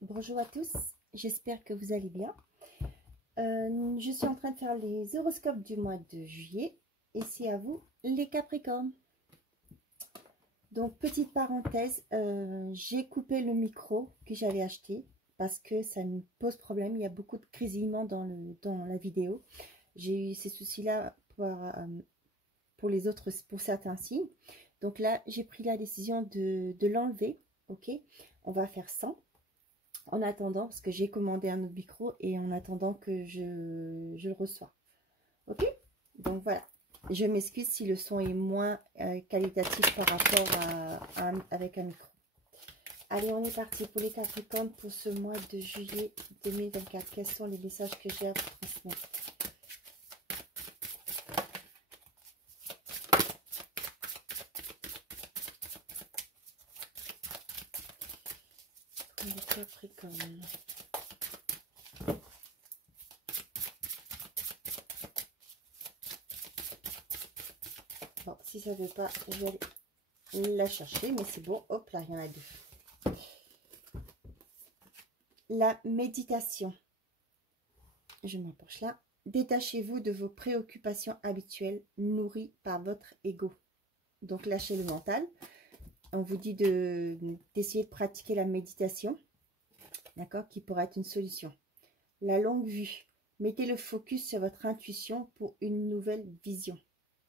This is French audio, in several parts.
Bonjour à tous, j'espère que vous allez bien. Je suis en train de faire les horoscopes du mois de juillet et c'est à vous les Capricornes. Donc petite parenthèse, j'ai coupé le micro que j'avais acheté parce que ça me pose problème, il y a beaucoup de grésillements dans la vidéo. J'ai eu ces soucis-là pour les autres, pour certains signes. Donc là, j'ai pris la décision de l'enlever, ok. On va faire 100. En attendant, parce que j'ai commandé un autre micro et en attendant que je le reçois. Ok. Donc voilà. Je m'excuse si le son est moins qualitatif par rapport avec un micro. Allez, on est parti pour les Capricornes pour ce mois de juillet 2024. Quels sont les messages que j'ai à vous transmettre? Pour les Capricornes. Bon, si ça ne veut pas, je vais aller la chercher, mais c'est bon. Hop là, il y en a deux. La méditation. Je m'approche là. Détachez-vous de vos préoccupations habituelles nourries par votre ego. Donc, lâchez le mental. On vous dit d'essayer de pratiquer la méditation, d'accord, qui pourrait être une solution. La longue vue. Mettez le focus sur votre intuition pour une nouvelle vision.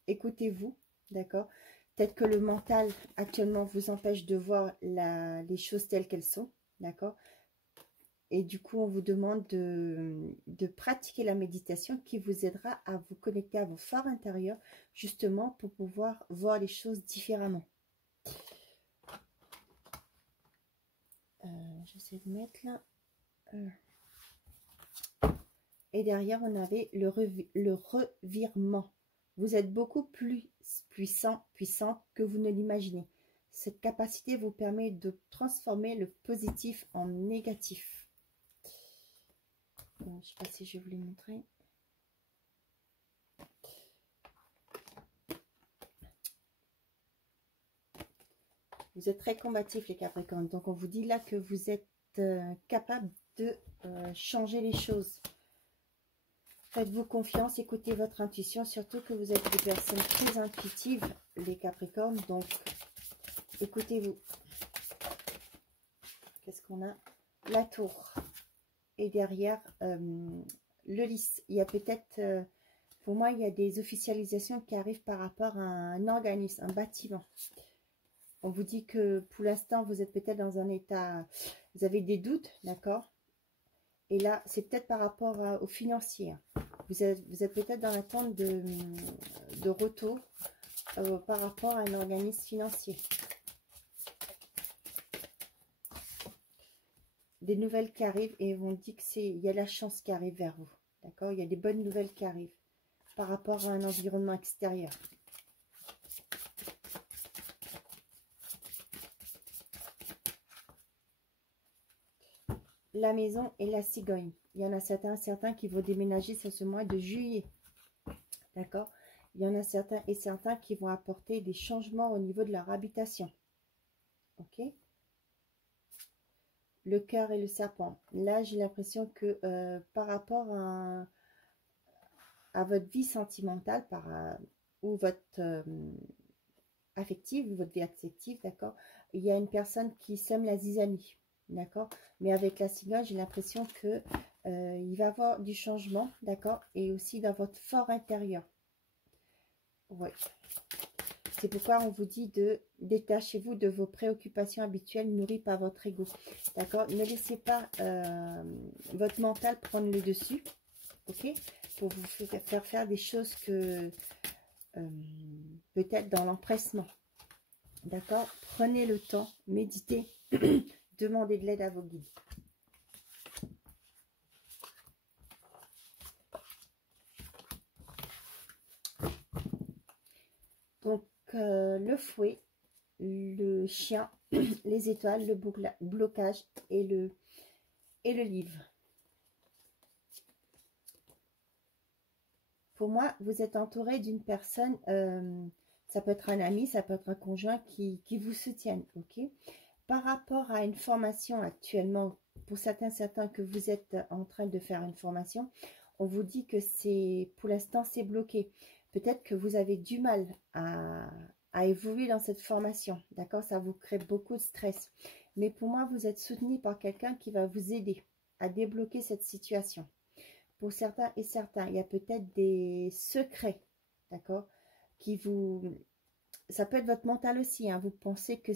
Écoutez-vous, d'accord. Peut-être que le mental actuellement vous empêche de voir les choses telles qu'elles sont, d'accord. Et du coup, on vous demande de pratiquer la méditation qui vous aidera à vous connecter à vos phares intérieurs, justement pour pouvoir voir les choses différemment. J'essaie de mettre là. Et derrière, on avait le revirement. Vous êtes beaucoup plus puissante que vous ne l'imaginez. Cette capacité vous permet de transformer le positif en négatif. Bon, je ne sais pas si je vais vous les montrer. Vous êtes très combatifs, les Capricornes. Donc, on vous dit là que vous êtes capable de changer les choses. Faites-vous confiance, écoutez votre intuition, surtout que vous êtes des personnes très intuitives, les Capricornes. Donc, écoutez-vous. Qu'est-ce qu'on a? La tour. Et derrière, le lys. Il y a peut-être, pour moi, il y a des officialisations qui arrivent par rapport à un organisme, un bâtiment. On vous dit que pour l'instant, vous êtes peut-être dans un état, vous avez des doutes, d'accord? Et là, c'est peut-être par rapport aux financiers. Vous êtes peut-être dans l'attente de retour par rapport à un organisme financier. Des nouvelles qui arrivent et on dit qu'il y a la chance qui arrive vers vous. D'accord? Il y a des bonnes nouvelles qui arrivent par rapport à un environnement extérieur. La maison et la cigogne. Il y en a certains qui vont déménager sur ce mois de juillet. D'accord? Il y en a certains qui vont apporter des changements au niveau de leur habitation. Ok? Le cœur et le serpent. Là, j'ai l'impression que par rapport à votre vie sentimentale ou votre affective, votre vie affective, d'accord, il y a une personne qui sème la zizanie, d'accord, mais avec la cigogne, j'ai l'impression que il va y avoir du changement, d'accord, et aussi dans votre fort intérieur. Ouais. C'est pourquoi on vous dit de détachez-vous de vos préoccupations habituelles nourries par votre ego. D'accord? Ne laissez pas votre mental prendre le dessus. Ok? Pour vous faire des choses que peut-être dans l'empressement. D'accord? Prenez le temps, méditez, demandez de l'aide à vos guides. Donc, le fouet, le chien, les étoiles, le blocage et le livre. Pour moi, vous êtes entouré d'une personne, ça peut être un ami, ça peut être un conjoint qui vous soutienne, ok? Par rapport à une formation actuellement pour certains que vous êtes en train de faire une formation, on vous dit que c'est, pour l'instant, c'est bloqué. Peut-être que vous avez du mal à évoluer dans cette formation, d'accord? Ça vous crée beaucoup de stress. Mais pour moi, vous êtes soutenu par quelqu'un qui va vous aider à débloquer cette situation. Pour certains et certains, il y a peut-être des secrets, d'accord? Qui vous... Ça peut être votre mental aussi, hein. Vous pensez que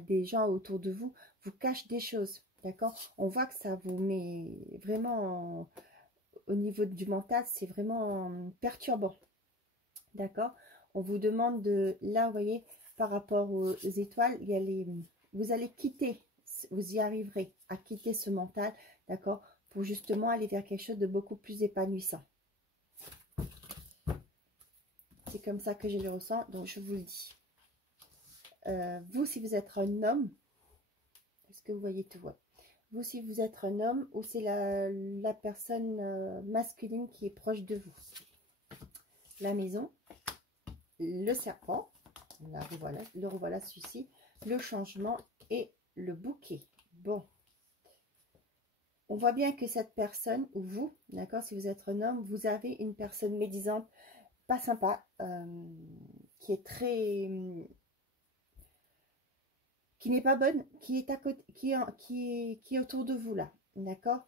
des gens autour de vous vous cachent des choses, d'accord? On voit que ça vous met vraiment... Au niveau du mental, c'est vraiment perturbant, d'accord? On vous demande de, là, vous voyez, par rapport aux étoiles, il y a vous allez quitter, vous y arriverez à quitter ce mental, d'accord? Pour justement aller vers quelque chose de beaucoup plus épanouissant. C'est comme ça que je le ressens, donc je vous le dis. Vous, si vous êtes un homme, est-ce que vous voyez tout? Ouais. Vous, si vous êtes un homme, ou c'est la personne masculine qui est proche de vous. La maison, le serpent, là, revoilà, le revoilà celui-ci, le changement et le bouquet. Bon, on voit bien que cette personne, ou vous, d'accord, si vous êtes un homme, vous avez une personne médisante, pas sympa, qui est très... qui n'est pas bonne, qui est à côté, qui est autour de vous, là, d'accord?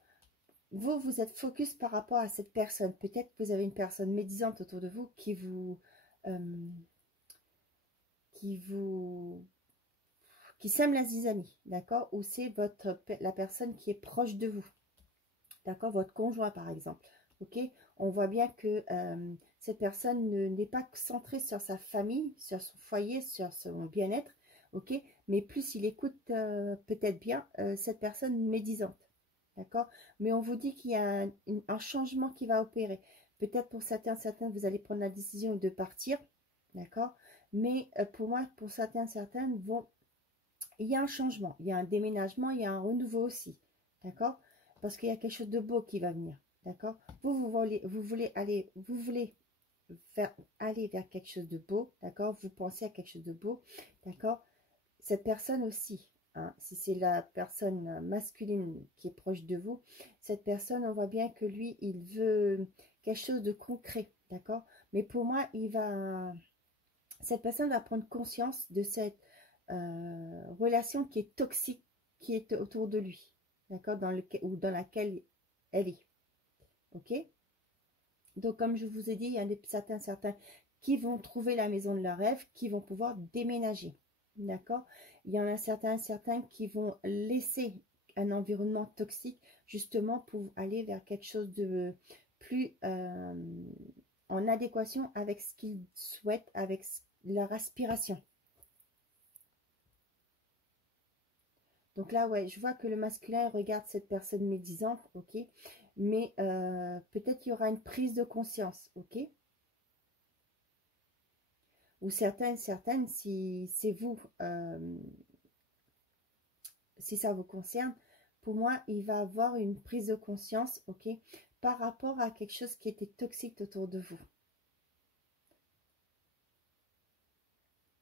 Vous êtes focus par rapport à cette personne. Peut-être que vous avez une personne médisante autour de vous qui sème la zizanie, d'accord? Ou c'est la personne qui est proche de vous, d'accord? Votre conjoint, par exemple, ok? On voit bien que cette personne n'est pas centrée sur sa famille, sur son foyer, sur son bien-être, ok? Mais plus il écoute peut-être bien cette personne médisante, d'accord? Mais on vous dit qu'il y a un changement qui va opérer. Peut-être pour certains, vous allez prendre la décision de partir, d'accord? Mais pour moi, pour certaines, il y a un changement, il y a un déménagement, il y a un renouveau aussi, d'accord? Parce qu'il y a quelque chose de beau qui va venir, d'accord? Vous voulez aller vers quelque chose de beau, d'accord? Vous pensez à quelque chose de beau, d'accord? Cette personne aussi, hein, si c'est la personne masculine qui est proche de vous, cette personne, on voit bien que lui, il veut quelque chose de concret, d'accord? Mais pour moi, cette personne va prendre conscience de cette relation qui est toxique, qui est autour de lui, d'accord, ou dans laquelle elle est, ok? Donc, comme je vous ai dit, il y a certains qui vont trouver la maison de leur rêve, qui vont pouvoir déménager, d'accord? Il y en a certains qui vont laisser un environnement toxique, justement pour aller vers quelque chose de plus en adéquation avec ce qu'ils souhaitent, avec leur aspiration. Donc là, ouais, je vois que le masculin regarde cette personne médisante, ok? Mais peut-être qu'il y aura une prise de conscience, ok? Ou certaines, si c'est vous, si ça vous concerne, pour moi, il va avoir une prise de conscience, ok? Par rapport à quelque chose qui était toxique autour de vous.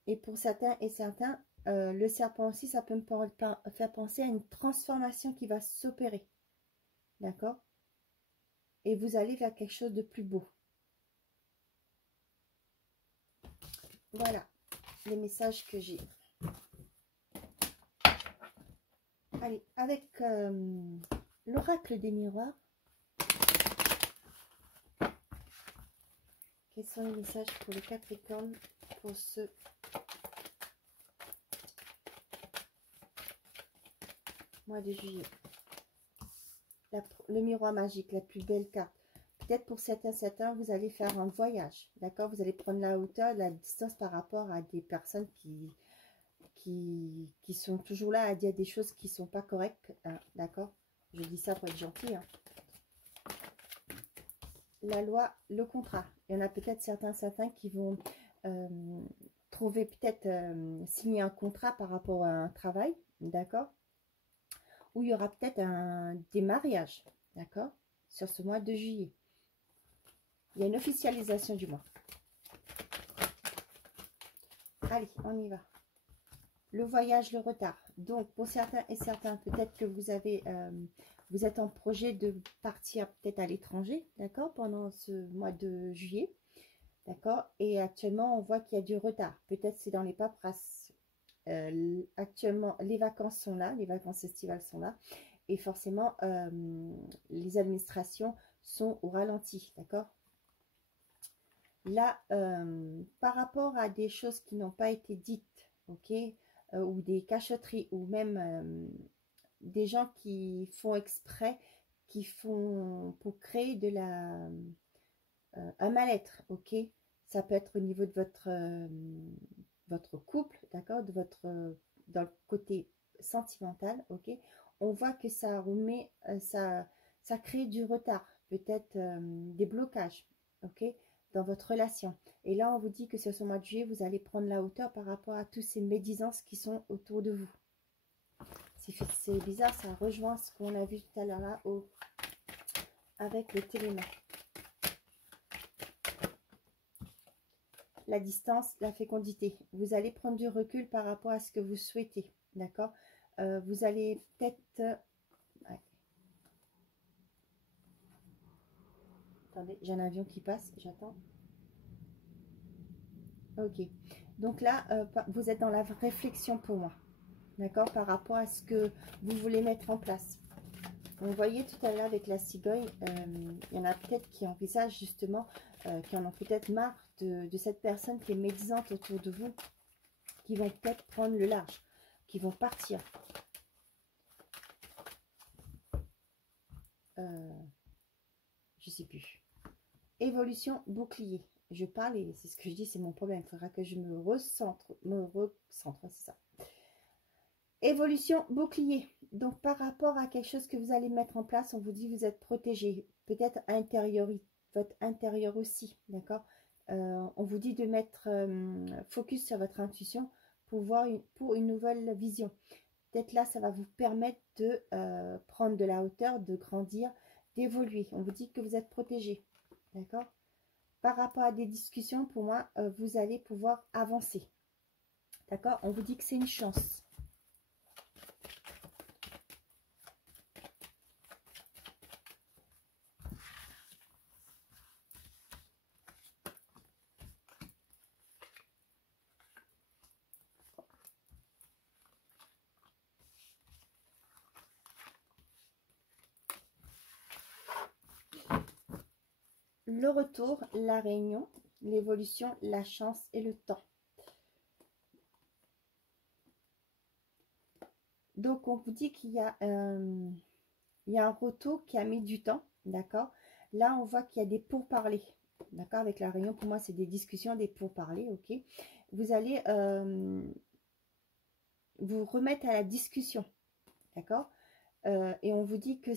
Et pour certains et certains, le serpent aussi, ça peut me faire penser à une transformation qui va s'opérer. D'accord? Et vous allez vers quelque chose de plus beau. Voilà les messages que j'ai. Allez, avec l'oracle des miroirs, quels sont les messages pour le Capricorne pour ce mois de juillet? Le miroir magique, la plus belle carte. Peut-être pour certains, vous allez faire un voyage, d'accord? Vous allez prendre la hauteur, la distance par rapport à des personnes qui sont toujours là à dire des choses qui ne sont pas correctes, hein, d'accord? Je dis ça pour être gentil, hein. La loi, le contrat. Il y en a peut-être certains qui vont trouver, peut-être signer un contrat par rapport à un travail, d'accord? Ou il y aura peut-être des mariages, d'accord? Sur ce mois de juillet. Il y a une officialisation du mois. Allez, on y va. le voyage, le retard. Donc, pour certains et certains, peut-être que vous avez, vous êtes en projet de partir peut-être à l'étranger, d'accord, pendant ce mois de juillet, d'accord. Et actuellement, on voit qu'il y a du retard. Peut-être c'est dans les paperasses. Actuellement, les vacances sont là, les vacances estivales sont là. Et forcément, les administrations sont au ralenti, d'accord. Là, par rapport à des choses qui n'ont pas été dites, ok, ou des cachotteries, ou même des gens qui font exprès, qui font pour créer de la un mal-être, ok. Ça peut être au niveau de votre couple, d'accord, de votre dans le côté sentimental, ok. On voit que ça remet, ça crée du retard, peut-être des blocages, ok, dans votre relation. Et là, on vous dit que sur ce mois de juillet, vous allez prendre la hauteur par rapport à tous ces médisances qui sont autour de vous. C'est bizarre, ça rejoint ce qu'on a vu tout à l'heure là avec le téléma. La distance, la fécondité. Vous allez prendre du recul par rapport à ce que vous souhaitez, d'accord. Vous allez peut-être... ouais. Attendez, j'ai un avion qui passe, j'attends. Ok. Donc là, vous êtes dans la réflexion pour moi, d'accord, par rapport à ce que vous voulez mettre en place. Vous voyez tout à l'heure avec la cigogne, il y en a peut-être qui envisagent justement, qui en ont peut-être marre de cette personne qui est médisante autour de vous, qui vont peut-être prendre le large, qui vont partir. Je sais plus. Évolution bouclier. Je parle et c'est ce que je dis, c'est mon problème. Il faudra que je me recentre, c'est ça. Évolution bouclier. Donc, par rapport à quelque chose que vous allez mettre en place, on vous dit vous êtes protégé. Peut-être votre intérieur aussi, d'accord. On vous dit de mettre focus sur votre intuition pour une nouvelle vision. Peut-être là, ça va vous permettre de prendre de la hauteur, de grandir, d'évoluer. On vous dit que vous êtes protégé, d'accord. Par rapport à des discussions, pour moi, vous allez pouvoir avancer, d'accord. On vous dit que c'est une chance. Le retour, la réunion, l'évolution, la chance et le temps. Donc, on vous dit qu'il y a un retour qui a mis du temps, d'accord. Là, on voit qu'il y a des pourparlers, d'accord. Avec la réunion, pour moi, c'est des discussions, des pourparlers, ok. Vous allez vous remettre à la discussion, d'accord. Et on vous dit que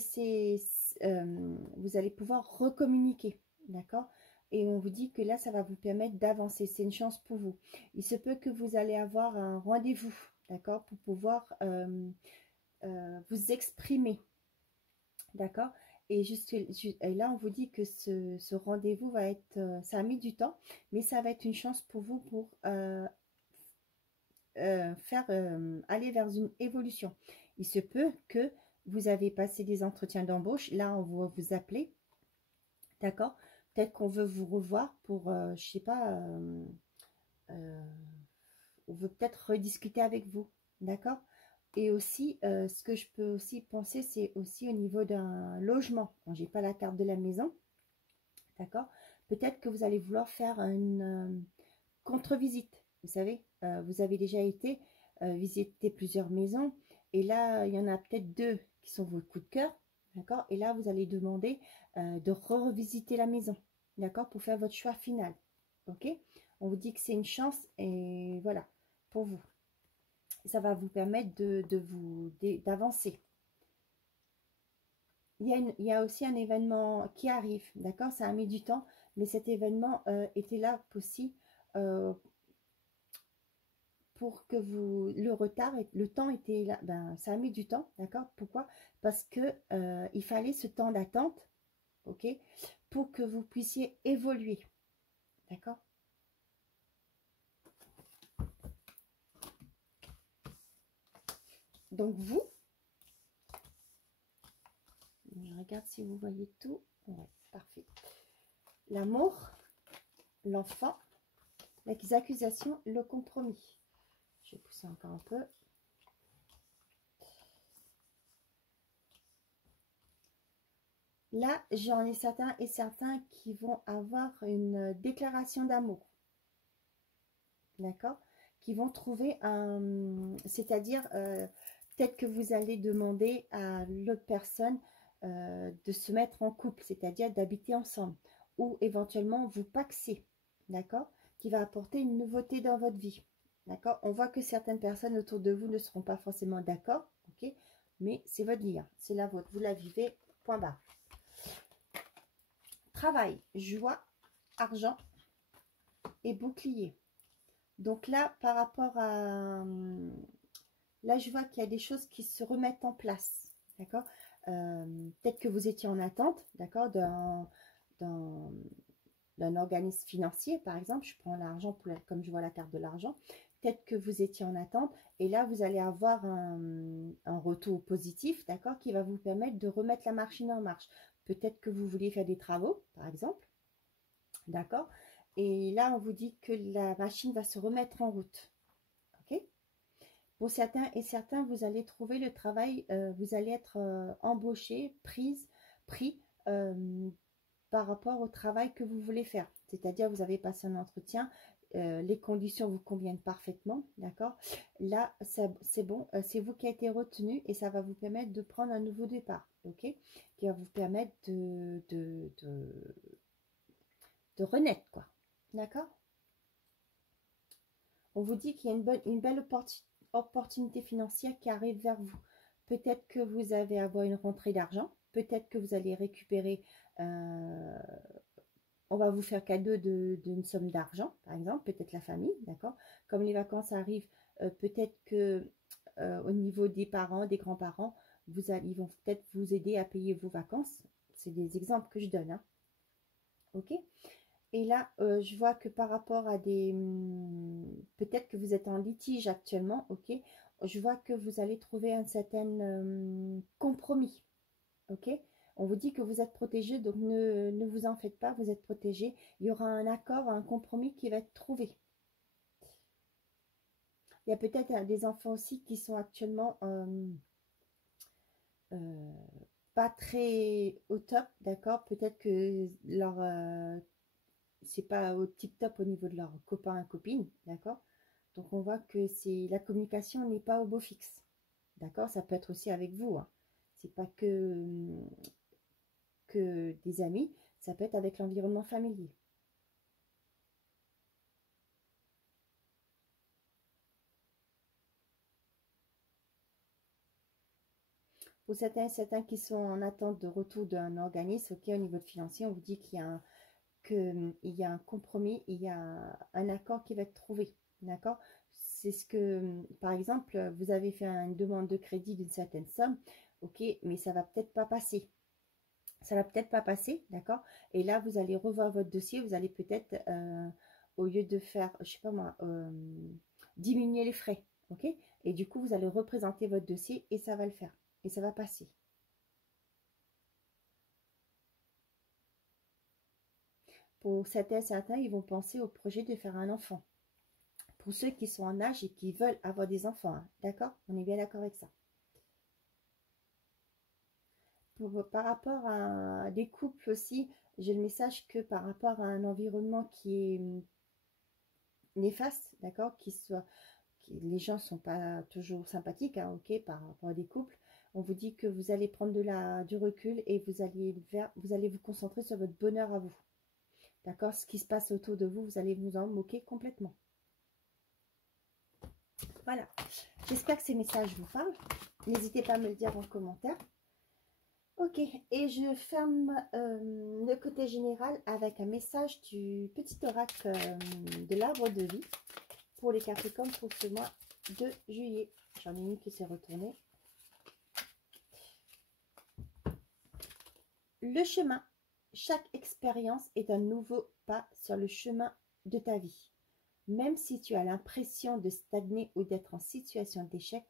vous allez pouvoir recommuniquer, d'accord. Et on vous dit que là, ça va vous permettre d'avancer. C'est une chance pour vous. Il se peut que vous allez avoir un rendez-vous, d'accord, pour pouvoir vous exprimer, d'accord. Et là, on vous dit que ce rendez-vous va être, ça a mis du temps, mais ça va être une chance pour vous pour aller vers une évolution. Il se peut que vous avez passé des entretiens d'embauche. Là, on va vous appeler, d'accord. Peut-être qu'on veut vous revoir pour, je sais pas, on veut peut-être rediscuter avec vous, d'accord. Et aussi, ce que je peux aussi penser, c'est aussi au niveau d'un logement. Bon, j'ai pas la carte de la maison, d'accord. Peut-être que vous allez vouloir faire une contre-visite. Vous savez, vous avez déjà été visiter plusieurs maisons. Et là, il y en a peut-être deux qui sont vos coups de cœur, d'accord. Et là, vous allez demander de revisiter la maison, d'accord, pour faire votre choix final, ok. On vous dit que c'est une chance et voilà, pour vous. Ça va vous permettre d'avancer. Il y a aussi un événement qui arrive, d'accord. Ça a mis du temps, mais cet événement était là aussi pour que le retard, le temps était là, ben, ça a mis du temps, d'accord. Pourquoi? Parce que il fallait ce temps d'attente, ok, pour que vous puissiez évoluer, d'accord. Donc vous, je regarde si vous voyez tout. Ouais, parfait. L'amour, l'enfant, les accusations, le compromis. Je vais pousser encore un peu. Là, j'en ai certains et certains qui vont avoir une déclaration d'amour. D'accord? Qui vont trouver un... C'est-à-dire, peut-être que vous allez demander à l'autre personne de se mettre en couple, c'est-à-dire d'habiter ensemble. Ou éventuellement, vous paxer. D'accord? Qui va apporter une nouveauté dans votre vie. D'accord? On voit que certaines personnes autour de vous ne seront pas forcément d'accord. Ok? Mais c'est votre vie. Hein, c'est la vôtre. Vous la vivez. Point barre. Travail, joie, argent et bouclier. Donc là, par rapport à... Là, je vois qu'il y a des choses qui se remettent en place. D'accord? Peut-être que vous étiez en attente, d'accord, d'un organisme financier, par exemple. Je prends l'argent, comme je vois la carte de l'argent. Peut-être que vous étiez en attente. Et là, vous allez avoir un retour positif, d'accord, qui va vous permettre de remettre la machine en marche. Peut-être que vous vouliez faire des travaux, par exemple. D'accord? Et là, on vous dit que la machine va se remettre en route. OK? Pour certains et certains, vous allez trouver le travail, vous allez être embauché, pris par rapport au travail que vous voulez faire. C'est-à-dire, vous avez passé un entretien, les conditions vous conviennent parfaitement, d'accord? Là, c'est bon, c'est vous qui avez été retenu et ça va vous permettre de prendre un nouveau départ, ok? Qui va vous permettre de renaître, quoi. D'accord? On vous dit qu'il y a une belle opportunité financière qui arrive vers vous. Peut-être que vous allez avoir une rentrée d'argent. Peut-être que vous allez récupérer, on va vous faire cadeau d'une somme d'argent, par exemple, peut-être la famille, d'accord? Comme les vacances arrivent, peut-être que au niveau des parents, des grands-parents, ils vont peut-être vous aider à payer vos vacances. C'est des exemples que je donne, hein. Ok? Et là, je vois que par rapport à des... Peut-être que vous êtes en litige actuellement, ok? Je vois que vous allez trouver un certain compromis, ok? On vous dit que vous êtes protégé, donc ne vous en faites pas, vous êtes protégé. Il y aura un accord, un compromis qui va être trouvé. Il y a peut-être des enfants aussi qui sont actuellement pas très au top, d'accord? Peut-être que leur... c'est pas au tip top au niveau de leurs copains et copines, d'accord? Donc on voit que c'est la communication n'est pas au beau fixe, d'accord? Ça peut être aussi avec vous, hein. C'est pas que des amis, ça peut être avec l'environnement familier. Pour certains qui sont en attente de retour d'un organisme, ok, au niveau de financier, on vous dit qu'il y a il y a un compromis, il y a un accord qui va être trouvé, d'accord? C'est ce que, par exemple, vous avez fait une demande de crédit d'une certaine somme, ok, mais ça va peut-être pas passer. Ça va peut-être pas passer, d'accord? Et là, vous allez revoir votre dossier, vous allez peut-être, au lieu de faire, je sais pas moi, diminuer les frais, ok? Et du coup, vous allez représenter votre dossier et ça va le faire. Et ça va passer. Pour certains, ils vont penser au projet de faire un enfant. Pour ceux qui sont en âge et qui veulent avoir des enfants, hein, d'accord? On est bien d'accord avec ça. Par rapport à des couples aussi, j'ai le message que par rapport à un environnement qui est néfaste, d'accord? Les gens ne sont pas toujours sympathiques, hein, ok, par rapport à des couples. On vous dit que vous allez prendre du recul et vous allez vous concentrer sur votre bonheur à vous. D'accord? Ce qui se passe autour de vous, vous allez vous en moquer complètement. Voilà. J'espère que ces messages vous parlent. N'hésitez pas à me le dire en commentaire. Ok, et je ferme le côté général avec un message du petit oracle de l'arbre de vie pour les Capricornes pour ce mois de juillet. J'en ai une qui s'est retournée. Le chemin. Chaque expérience est un nouveau pas sur le chemin de ta vie. Même si tu as l'impression de stagner ou d'être en situation d'échec,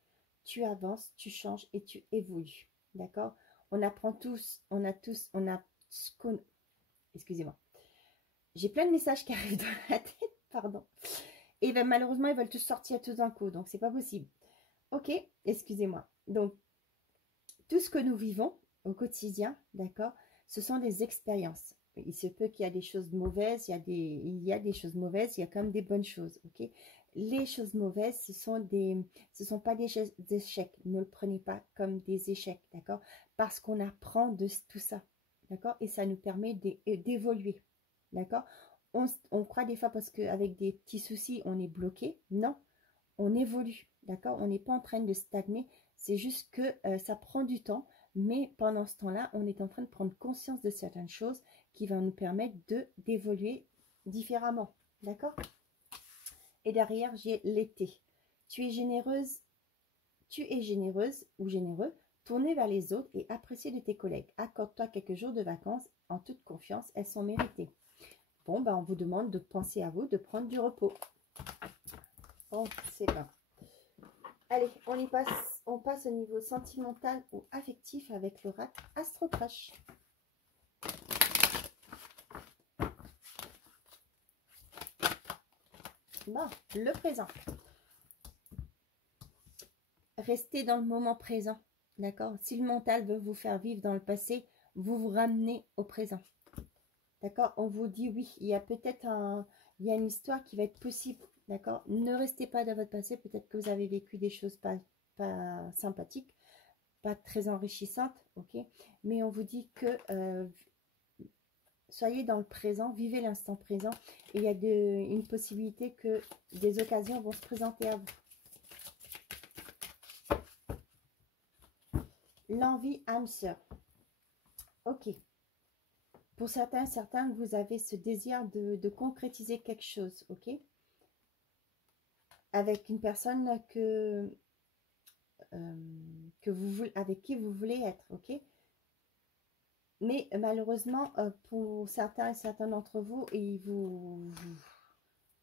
tu avances, tu changes et tu évolues. D'accord? On apprend tous, on a ce qu'on... Excusez-moi. J'ai plein de messages qui arrivent dans la tête, pardon. Et ben, malheureusement, ils veulent tous sortir tout d'un coup, donc c'est pas possible. Ok, excusez-moi. Donc, tout ce que nous vivons au quotidien, d'accord, ce sont des expériences. Il se peut qu'il y a des choses mauvaises, il y a des choses mauvaises, il y a quand même des bonnes choses, ok. Les choses mauvaises, ce sont pas des échecs. Ne le prenez pas comme des échecs, d'accord, parce qu'on apprend de tout ça, d'accord, et ça nous permet d'évoluer, d'accord. On croit des fois parce qu'avec des petits soucis, on est bloqué. Non, on évolue, d'accord. On n'est pas en train de stagner. C'est juste que ça prend du temps, mais pendant ce temps-là, on est en train de prendre conscience de certaines choses qui vont nous permettre d'évoluer différemment, d'accord. Et derrière, j'ai l'été. Tu es généreuse ou généreux, tournez vers les autres et appréciez de tes collègues. Accorde-toi quelques jours de vacances en toute confiance, elles sont méritées. Bon, ben, on vous demande de penser à vous, de prendre du repos. Bon, c'est pas. Allez, on passe au niveau sentimental ou affectif avec l'oracle Astro Crush. Bon, le présent. Restez dans le moment présent, d'accord. Si le mental veut vous faire vivre dans le passé, vous vous ramenez au présent, d'accord. On vous dit oui, il y a peut-être il y a une histoire qui va être possible, d'accord. Ne restez pas dans votre passé, peut-être que vous avez vécu des choses pas sympathiques, pas très enrichissantes, ok. Mais on vous dit que soyez dans le présent, vivez l'instant présent, et il y a une possibilité que des occasions vont se présenter à vous. L'envie âme sœur. Ok. Pour certains, vous avez ce désir de concrétiser quelque chose, ok. Avec une personne avec qui vous voulez être, ok. Mais malheureusement, pour certains d'entre vous,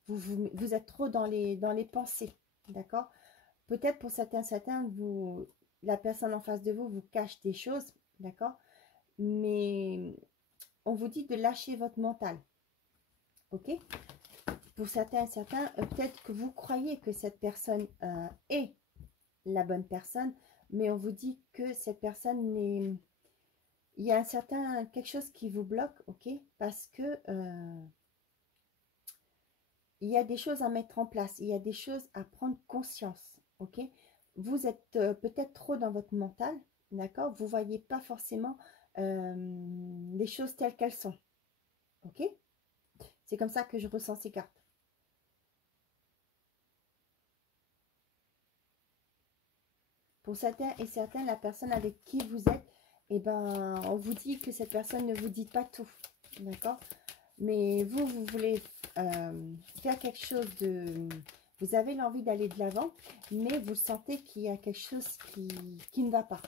vous êtes trop dans les pensées, d'accord. Peut-être pour certains, la personne en face de vous vous cache des choses, d'accord. Mais on vous dit de lâcher votre mental, ok. Pour certains, peut-être que vous croyez que cette personne est la bonne personne, mais on vous dit que cette personne n'est... Il y a quelque chose qui vous bloque, ok, parce que il y a des choses à mettre en place, il y a des choses à prendre conscience, ok. Vous êtes peut-être trop dans votre mental, d'accord, vous voyez pas forcément les choses telles qu'elles sont, ok. C'est comme ça que je ressens ces cartes. Pour certains et certaines, la personne avec qui vous êtes, eh ben, on vous dit que cette personne ne vous dit pas tout, d'accord. Mais vous voulez faire quelque chose de... Vous avez l'envie d'aller de l'avant, mais vous sentez qu'il y a quelque chose qui ne va pas.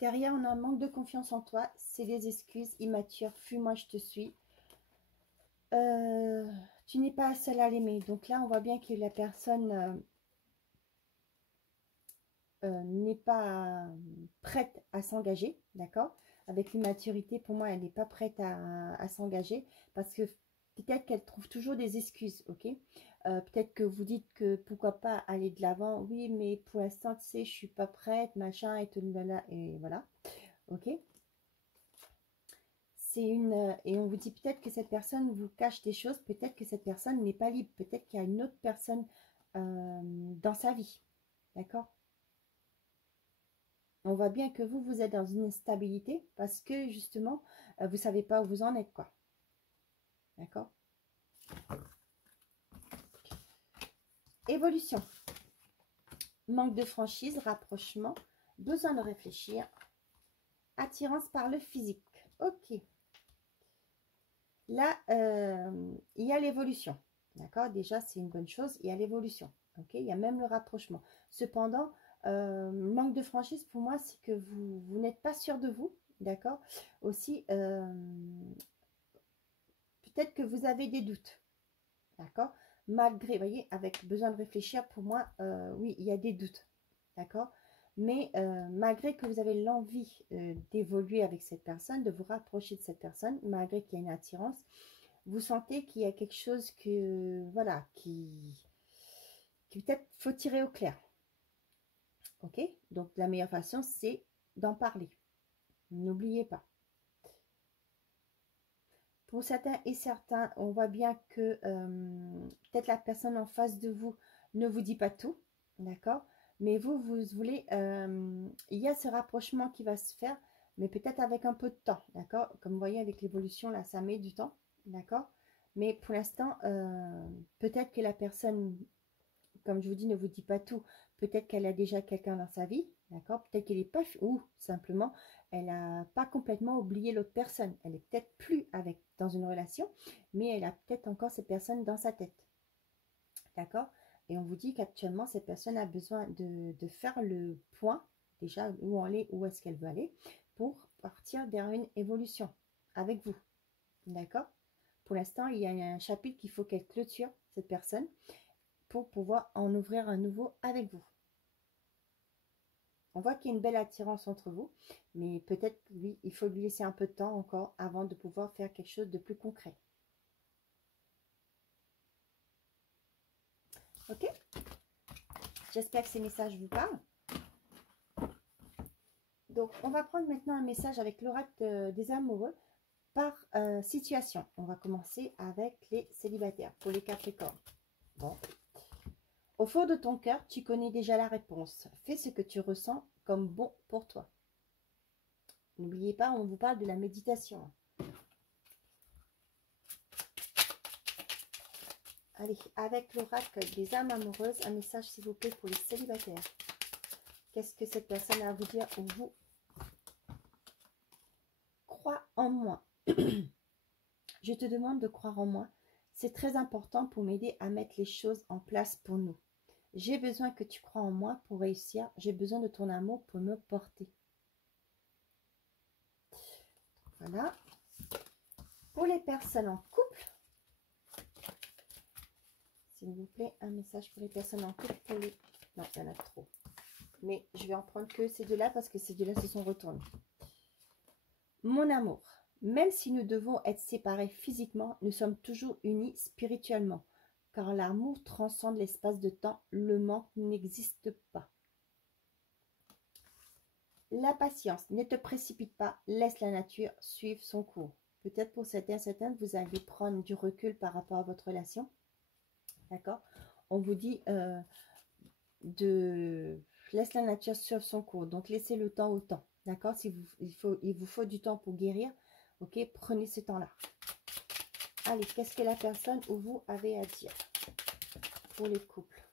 Derrière, on a un manque de confiance en toi. C'est des excuses immatures. Fuis-moi, je te suis. Tu n'es pas seule à l'aimer. Donc là, on voit bien que la personne n'est pas prête à s'engager, d'accord. Avec l'immaturité, pour moi, elle n'est pas prête à s'engager parce que peut-être qu'elle trouve toujours des excuses, ok. Peut-être que vous dites que pourquoi pas aller de l'avant, oui, mais pour l'instant, tu sais, je suis pas prête, machin, et tout, et voilà, ok. Et on vous dit peut-être que cette personne vous cache des choses, peut-être que cette personne n'est pas libre, peut-être qu'il y a une autre personne dans sa vie, d'accord. On voit bien que vous êtes dans une instabilité parce que justement, vous ne savez pas où vous en êtes, quoi. D'accord. Évolution. Manque de franchise, rapprochement, besoin de réfléchir, attirance par le physique. Ok. Là, il y a l'évolution. D'accord. Déjà, c'est une bonne chose. Il y a l'évolution. Ok. Il y a même le rapprochement. Cependant, Manque de franchise pour moi, c'est que vous n'êtes pas sûr de vous, d'accord? Aussi, peut-être que vous avez des doutes, d'accord? Malgré, vous voyez, avec besoin de réfléchir, pour moi, oui, il y a des doutes, d'accord? Mais malgré que vous avez l'envie d'évoluer avec cette personne, de vous rapprocher de cette personne, malgré qu'il y a une attirance, vous sentez qu'il y a quelque chose que, voilà, qui peut-être faut tirer au clair. Ok? Donc, la meilleure façon, c'est d'en parler. N'oubliez pas. Pour certains et certains, on voit bien que peut-être la personne en face de vous ne vous dit pas tout, d'accord? Mais vous voulez, il y a ce rapprochement qui va se faire, mais peut-être avec un peu de temps, d'accord? Comme vous voyez avec l'évolution, là, ça met du temps, d'accord? Mais pour l'instant, peut-être que la personne, comme je vous dis, ne vous dit pas tout. Peut-être qu'elle a déjà quelqu'un dans sa vie, d'accord? Peut-être qu'elle n'est pas, ou simplement, elle n'a pas complètement oublié l'autre personne. Elle est peut-être plus dans une relation, mais elle a peut-être encore cette personne dans sa tête, d'accord? Et on vous dit qu'actuellement, cette personne a besoin de faire le point, déjà, où elle est, où est-ce qu'elle veut aller, pour partir vers une évolution avec vous, d'accord? Pour l'instant, il y a un chapitre qu'il faut qu'elle clôture, cette personne, pour pouvoir en ouvrir un nouveau avec vous. On voit qu'il y a une belle attirance entre vous, mais peut-être, oui, il faut lui laisser un peu de temps encore avant de pouvoir faire quelque chose de plus concret. Ok? J'espère que ces messages vous parlent. Donc, on va prendre maintenant un message avec l'oracle des amoureux par situation. On va commencer avec les célibataires, pour les Capricornes. Bon. Au fond de ton cœur, tu connais déjà la réponse. Fais ce que tu ressens comme bon pour toi. N'oubliez pas, on vous parle de la méditation. Allez, avec l'oracle des âmes amoureuses, un message s'il vous plaît pour les célibataires. Qu'est-ce que cette personne a à vous dire ou vous? Crois en moi. Je te demande de croire en moi. C'est très important pour m'aider à mettre les choses en place pour nous. J'ai besoin que tu crois en moi pour réussir. J'ai besoin de ton amour pour me porter. Voilà. Pour les personnes en couple, s'il vous plaît, un message pour les personnes en couple. Non, il y en a trop. Mais je vais en prendre que ces deux-là parce que ces deux-là se sont retournés. Mon amour, même si nous devons être séparés physiquement, nous sommes toujours unis spirituellement. Car l'amour transcende l'espace de temps, le manque n'existe pas. La patience, ne te précipite pas, laisse la nature suivre son cours. Peut-être pour certains, vous allez prendre du recul par rapport à votre relation. D'accord? On vous dit laisse la nature suivre son cours. Donc, laissez le temps au temps. D'accord? Il vous faut du temps pour guérir. Ok? Prenez ce temps-là. Allez, qu'est-ce que la personne ou vous avez à dire pour les couples?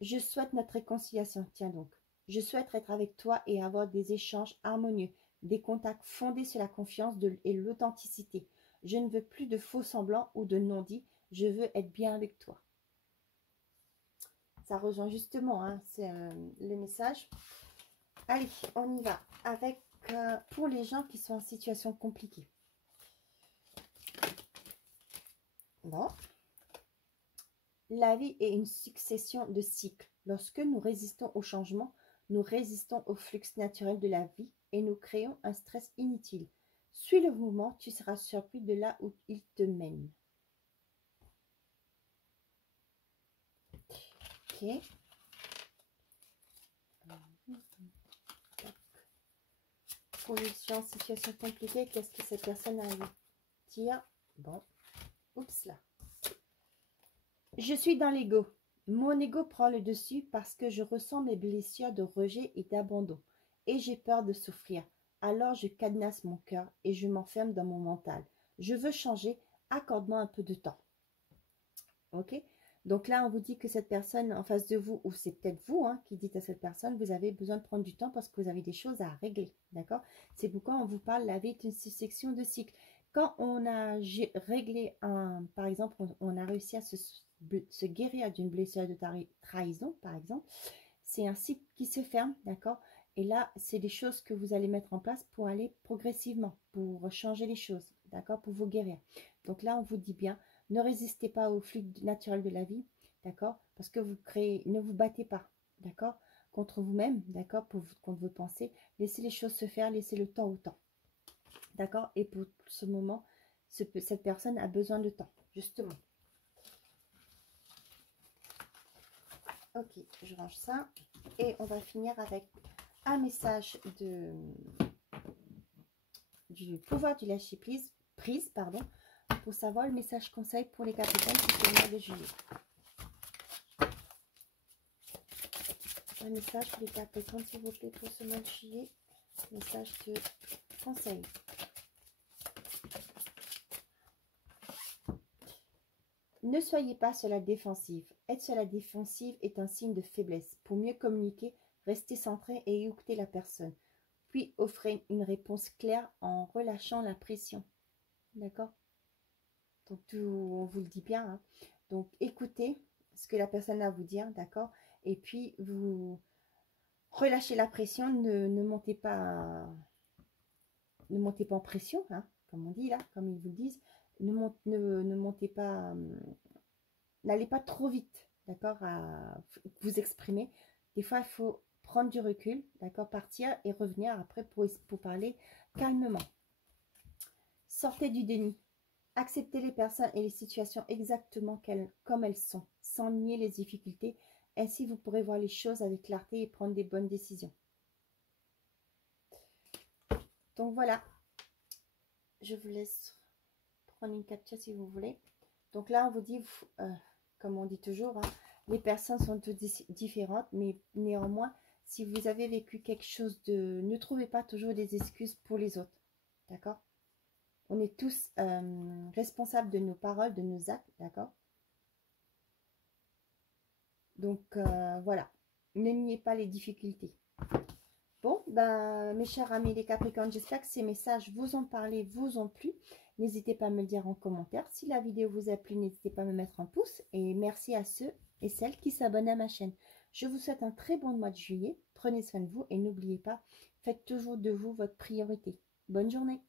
Je souhaite notre réconciliation. Tiens donc. Je souhaite être avec toi et avoir des échanges harmonieux, des contacts fondés sur la confiance et l'authenticité. Je ne veux plus de faux semblants ou de non-dits. Je veux être bien avec toi. Ça rejoint justement, hein, c'est le message. Allez, on y va avec pour les gens qui sont en situation compliquée. Bon. La vie est une succession de cycles. Lorsque nous résistons au changement, nous résistons au flux naturel de la vie et nous créons un stress inutile. Suis le mouvement, tu seras surpris de là où il te mène. Ok. Pour les gens en situation compliquée, qu'est-ce que cette personne a à vous dire? Bon. Oups là. Je suis dans l'ego. Mon ego prend le dessus parce que je ressens mes blessures de rejet et d'abandon. Et j'ai peur de souffrir. Alors je cadenasse mon cœur et je m'enferme dans mon mental. Je veux changer. Accorde-moi un peu de temps. Ok? Donc là, on vous dit que cette personne en face de vous, ou c'est peut-être vous hein, qui dites à cette personne, vous avez besoin de prendre du temps parce que vous avez des choses à régler. D'accord? C'est pourquoi on vous parle, la vie est une succession de cycles. Quand on a réglé par exemple, on a réussi à se se guérir d'une blessure de trahison, par exemple. C'est un cycle qui se ferme, d'accord? Et là, c'est des choses que vous allez mettre en place pour aller progressivement, pour changer les choses, d'accord? Pour vous guérir. Donc là, on vous dit bien, ne résistez pas au flux naturel de la vie, d'accord? Parce que vous créez, ne vous battez pas, d'accord? Contre vous-même, d'accord? Contre vos pensées. Laissez les choses se faire, laissez le temps au temps, d'accord? Et pour ce moment, cette personne a besoin de temps, justement. Ok, je range ça. Et on va finir avec un message du pouvoir du lâcher prise, pardon, pour savoir le message conseil pour les Capricornes pour le mois de juillet. Un message pour les Capricornes, s'il vous plaît, pour ce mois de juillet. Message de conseil. Ne soyez pas sur la défensive. Être sur la défensive est un signe de faiblesse. Pour mieux communiquer, restez centré et écoutez la personne. Puis offrez une réponse claire en relâchant la pression. D'accord? Donc, on vous le dit bien. Hein. Donc, écoutez ce que la personne a à vous dire. D'accord? Et puis, vous relâchez la pression. Ne montez pas en pression, hein, comme on dit là, comme ils vous disent. Ne montez pas... N'allez pas trop vite, d'accord, à vous exprimer. Des fois, il faut prendre du recul, d'accord, partir et revenir après pour parler calmement. Sortez du déni. Acceptez les personnes et les situations exactement comme elles sont, sans nier les difficultés. Ainsi, vous pourrez voir les choses avec clarté et prendre des bonnes décisions. Donc voilà, je vous laisse prendre une capture si vous voulez. Donc là, on vous dit, comme on dit toujours, hein, les personnes sont toutes différentes, mais néanmoins, si vous avez vécu quelque chose de... Ne trouvez pas toujours des excuses pour les autres, d'accord? On est tous responsables de nos paroles, de nos actes, d'accord? Donc, voilà, ne niez pas les difficultés. Bon, ben, mes chers amis les Capricornes, j'espère que ces messages vous ont parlé, vous ont plu. N'hésitez pas à me le dire en commentaire. Si la vidéo vous a plu, n'hésitez pas à me mettre un pouce. Et merci à ceux et celles qui s'abonnent à ma chaîne. Je vous souhaite un très bon mois de juillet. Prenez soin de vous et n'oubliez pas, faites toujours de vous votre priorité. Bonne journée.